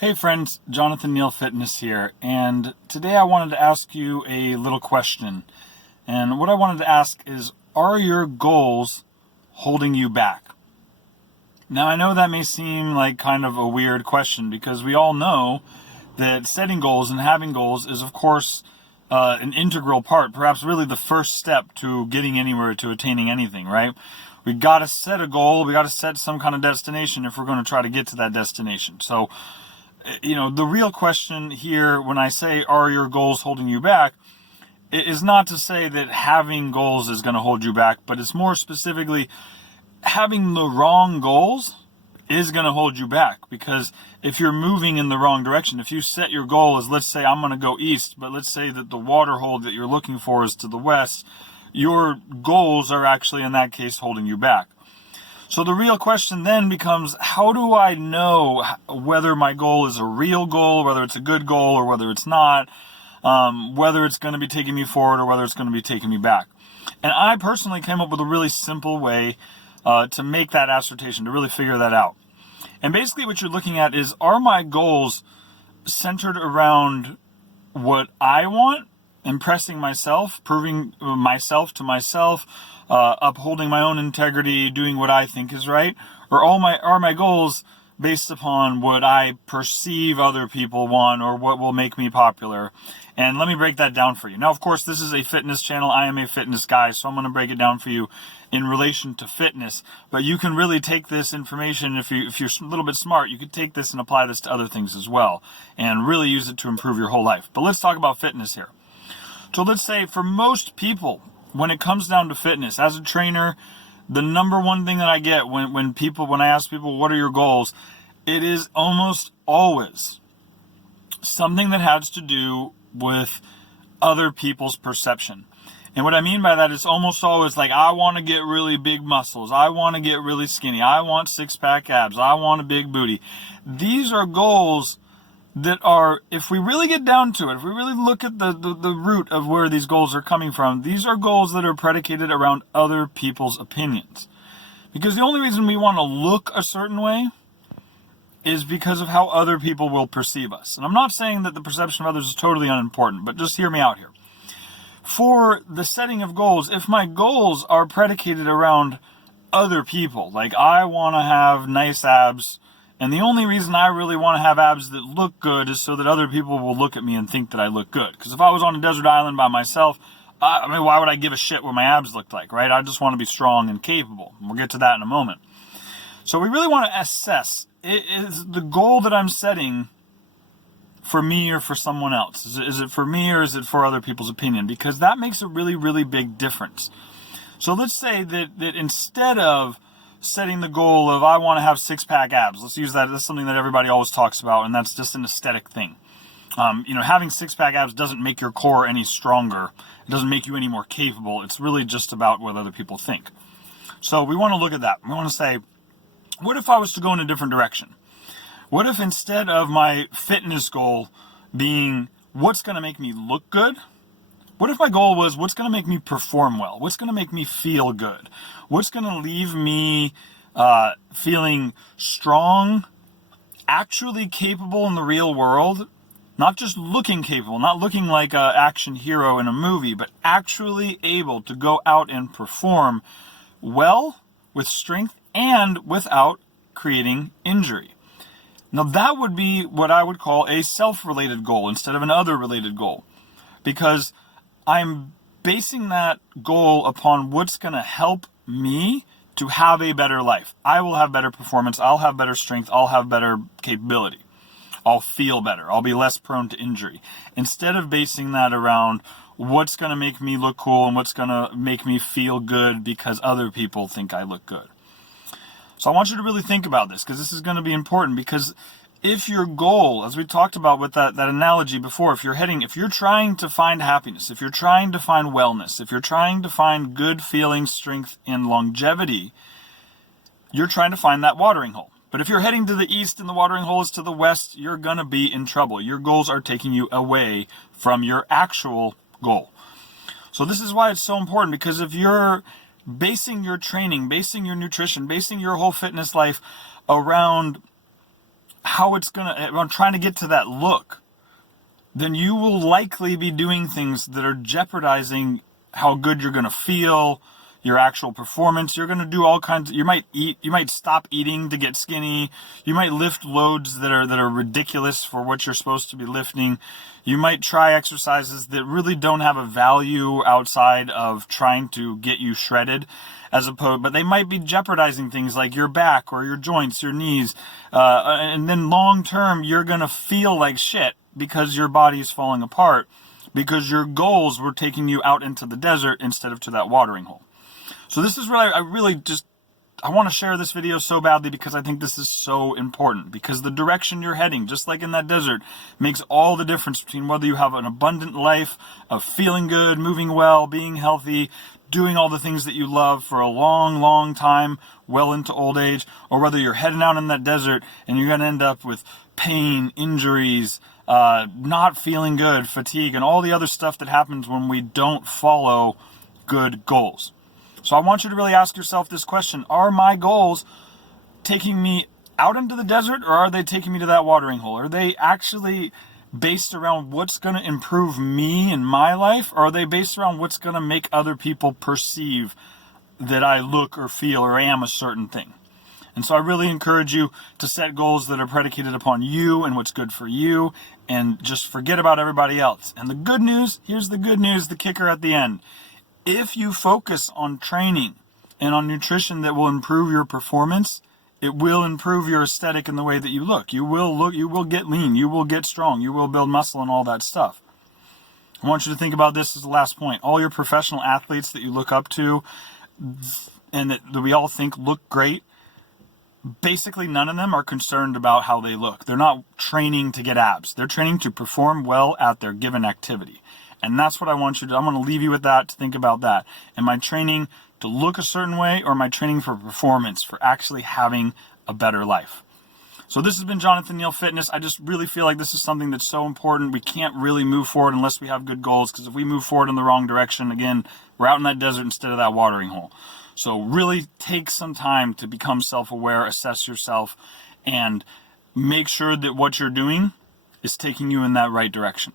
Hey friends, Jonathan Neal Fitness here, and today I wanted to ask you a little question. And what I wanted to ask is, are your goals holding you back? Now I know that may seem like kind of a weird question because we all know that setting goals and having goals is of course an integral part, perhaps really the first step to getting anywhere, to attaining anything, right? We got to set a goal, we got to set some kind of destination if we're going to try to get to that destination. So the real question here when I say, are your goals holding you back, it is not to say that having goals is going to hold you back, but it's more specifically having the wrong goals is going to hold you back. Because if you're moving in the wrong direction, if you set your goal as, let's say I'm going to go east, but let's say that the water hole that you're looking for is to the west, your goals are actually in that case holding you back. So the real question then becomes, how do I know whether my goal is a real goal, whether it's a good goal or whether it's not, whether it's going to be taking me forward or whether it's going to be taking me back? And I personally came up with a really simple way to make that assertion, to really figure that out. And basically what you're looking at is, are my goals centered around what I want, impressing myself, proving myself to myself, upholding my own integrity, doing what I think is right? Or are my goals based upon what I perceive other people want or what will make me popular? And let me break that down for you. Now, of course, this is a fitness channel. I am a fitness guy, so I'm going to break it down for you in relation to fitness. But you can really take this information, if you're a little bit smart, you could take this and apply this to other things as well and really use it to improve your whole life. But let's talk about fitness here. So let's say for most people, when it comes down to fitness, as a trainer, the number one thing that I get when I ask people, what are your goals? It is almost always something that has to do with other people's perception. And what I mean by that is almost always like, I want to get really big muscles. I want to get really skinny. I want six-pack abs. I want a big booty. These are goals that are, if we really get down to it, if we really look at the root of where these goals are coming from, these are goals that are predicated around other people's opinions. Because the only reason we want to look a certain way is because of how other people will perceive us. And I'm not saying that the perception of others is totally unimportant, but just hear me out here. For the setting of goals, if my goals are predicated around other people, like I want to have nice abs, and the only reason I really want to have abs that look good is so that other people will look at me and think that I look good. Because if I was on a desert island by myself, why would I give a shit what my abs looked like, right? I just want to be strong and capable. We'll get to that in a moment. So we really want to assess, is the goal that I'm setting for me or for someone else? Is it for me or is it for other people's opinion? Because that makes a really, really big difference. So let's say that instead of setting the goal of, I want to have six-pack abs. Let's use that. That's something that everybody always talks about, and that's just an aesthetic thing. Having six-pack abs doesn't make your core any stronger. It doesn't make you any more capable. It's really just about what other people think. So we want to look at that. We want to say, what if I was to go in a different direction? What if instead of my fitness goal being, what's going to make me look good? What if my goal was, what's going to make me perform well? What's going to make me feel good? What's going to leave me feeling strong, actually capable in the real world? Not just looking capable, not looking like an action hero in a movie, but actually able to go out and perform well, with strength, and without creating injury. Now that would be what I would call a self-related goal instead of an other-related goal. Because I'm basing that goal upon what's going to help me to have a better life. I will have better performance. I'll have better strength. I'll have better capability. I'll feel better. I'll be less prone to injury. Instead of basing that around what's going to make me look cool and what's going to make me feel good because other people think I look good. So I want you to really think about this, because this is going to be important. Because if your goal, as we talked about with that analogy before, if you're trying to find happiness, if you're trying to find wellness, if you're trying to find good feeling, strength, and longevity, you're trying to find that watering hole. But if you're heading to the east and the watering hole is to the west, you're going to be in trouble. Your goals are taking you away from your actual goal. So this is why it's so important, because if you're basing your training, basing your nutrition, basing your whole fitness life around how it's I'm trying to get to that look, then you will likely be doing things that are jeopardizing how good you're going to feel, your actual performance. You're going to do all kinds you might stop eating to get skinny. You might lift loads that are ridiculous for what you're supposed to be lifting. You might try exercises that really don't have a value outside of trying to get you shredded, but they might be jeopardizing things like your back or your joints, your knees. And then long term, you're going to feel like shit because your body is falling apart, because your goals were taking you out into the desert instead of to that watering hole. So this is really, I want to share this video so badly because I think this is so important, because the direction you're heading, just like in that desert, makes all the difference between whether you have an abundant life of feeling good, moving well, being healthy, doing all the things that you love for a long, long time, well into old age, or whether you're heading out in that desert and you're going to end up with pain, injuries, not feeling good, fatigue, and all the other stuff that happens when we don't follow good goals. So I want you to really ask yourself this question: are my goals taking me out into the desert, or are they taking me to that watering hole? Are they actually based around what's going to improve me in my life, or are they based around what's going to make other people perceive that I look or feel or am a certain thing? And so I really encourage you to set goals that are predicated upon you and what's good for you, and just forget about everybody else. And the good news, here's the good news, the kicker at the end. If you focus on training and on nutrition that will improve your performance, it will improve your aesthetic and the way that you look. You will get lean, you will get strong, you will build muscle and all that stuff. I want you to think about this as the last point. All your professional athletes that you look up to and that we all think look great, basically none of them are concerned about how they look. They're not training to get abs. They're training to perform well at their given activity. And that's what I want you to do. I'm going to leave you with that, to think about that. Am I training to look a certain way, or am I training for performance, for actually having a better life? So this has been Jonathan Neal Fitness. I just really feel like this is something that's so important. We can't really move forward unless we have good goals, because if we move forward in the wrong direction, again, we're out in that desert instead of that watering hole. So really take some time to become self-aware, assess yourself, and make sure that what you're doing is taking you in that right direction.